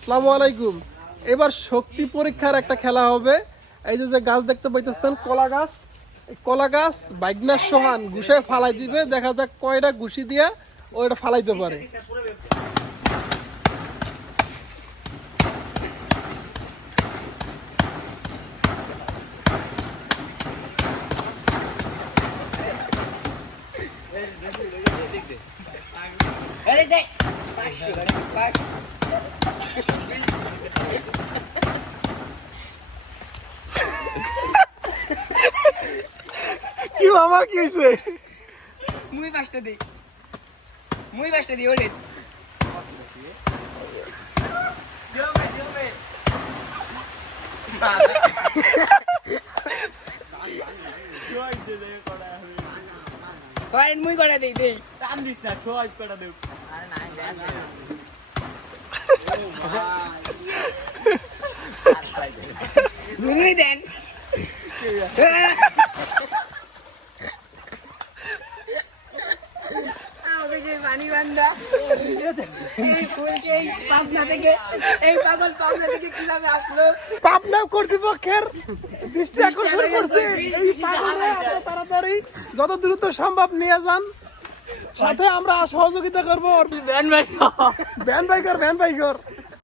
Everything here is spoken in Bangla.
আসসালামু আলাইকুম। এবার শক্তি পরীক্ষার একটা খেলা হবে। এই যে গাছ দেখতে পাইতেছেন, কলা গাছ। এই কলা গাছ বাইগনার সোহান ঘুষে ফালাই দিবে, দেখা যাক কয়টা ঘুষি দিয়া ওইটা ফালাইতে পারে। কি মামা কি হয়েছে? মুই পাঁচটা দিই ওলে মুই কটা দিই টান দিস না, ছয় কটা দেব। ঘুমিয়ে দেন। পানি বান্ধা পাবনা থেকে, এই পাগল পাবনা থেকে কিভাবে আসলো? পাবনা কর্তৃপক্ষের দৃষ্টি আকর্ষণ করছে, এই পাগলরা আপনারা তাড়াতাড়ি যত দ্রুত সম্ভব নিয়ে যান, সাথে আমরা সহযোগিতা করবো। ভ্যান ভাই ভ্যান বাইকার